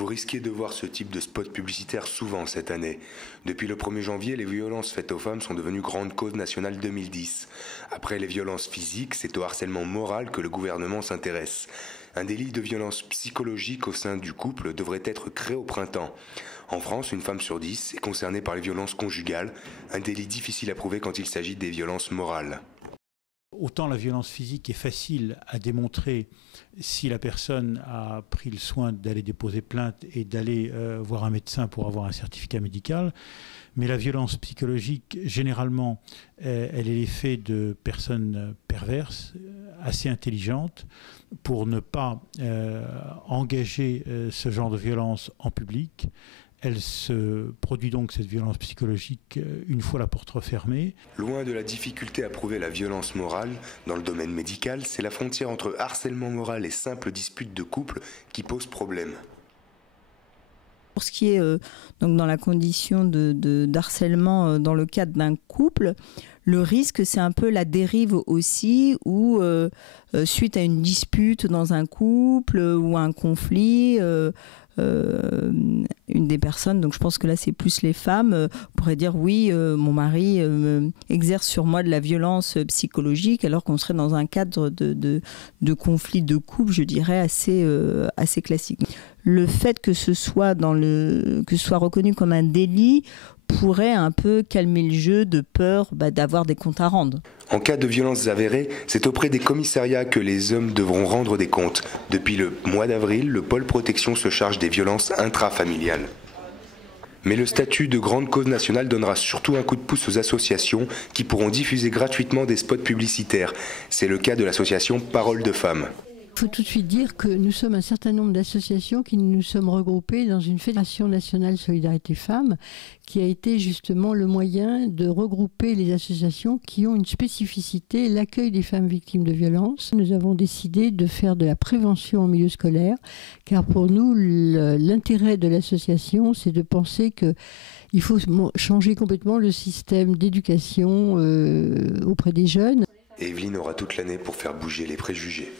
Vous risquez de voir ce type de spot publicitaire souvent cette année. Depuis le 1er janvier, les violences faites aux femmes sont devenues grande cause nationale 2010. Après les violences physiques, c'est au harcèlement moral que le gouvernement s'intéresse. Un délit de violence psychologique au sein du couple devrait être créé au printemps. En France, une femme sur 10 est concernée par les violences conjugales, un délit difficile à prouver quand il s'agit des violences morales. Autant la violence physique est facile à démontrer si la personne a pris le soin d'aller déposer plainte et d'aller voir un médecin pour avoir un certificat médical. Mais la violence psychologique, généralement, elle est l'effet de personnes perverses, assez intelligentes, pour ne pas engager ce genre de violence en public. Elle se produit donc, cette violence psychologique, une fois la porte refermée. Loin de la difficulté à prouver la violence morale, dans le domaine médical, c'est la frontière entre harcèlement moral et simple dispute de couple qui pose problème. Pour ce qui est donc dans la condition d'harcèlement dans le cadre d'un couple, le risque, c'est un peu la dérive aussi où, suite à une dispute dans un couple ou un conflit, une des personnes, donc je pense que là c'est plus les femmes, pourrait dire oui, mon mari exerce sur moi de la violence psychologique, alors qu'on serait dans un cadre de conflit de couple, je dirais, assez classique. Le fait que ce soit reconnu comme un délit pourrait un peu calmer le jeu de peur d'avoir des comptes à rendre. En cas de violences avérées, c'est auprès des commissariats que les hommes devront rendre des comptes. Depuis le mois d'avril, le pôle protection se charge des violences intrafamiliales. Mais le statut de grande cause nationale donnera surtout un coup de pouce aux associations qui pourront diffuser gratuitement des spots publicitaires. C'est le cas de l'association Parole de Femmes. Il faut tout de suite dire que nous sommes un certain nombre d'associations qui nous sommes regroupées dans une fédération nationale Solidarité Femmes qui a été justement le moyen de regrouper les associations qui ont une spécificité, l'accueil des femmes victimes de violences. Nous avons décidé de faire de la prévention en milieu scolaire car pour nous l'intérêt de l'association c'est de penser qu'il faut changer complètement le système d'éducation auprès des jeunes. Et Evelyne aura toute l'année pour faire bouger les préjugés.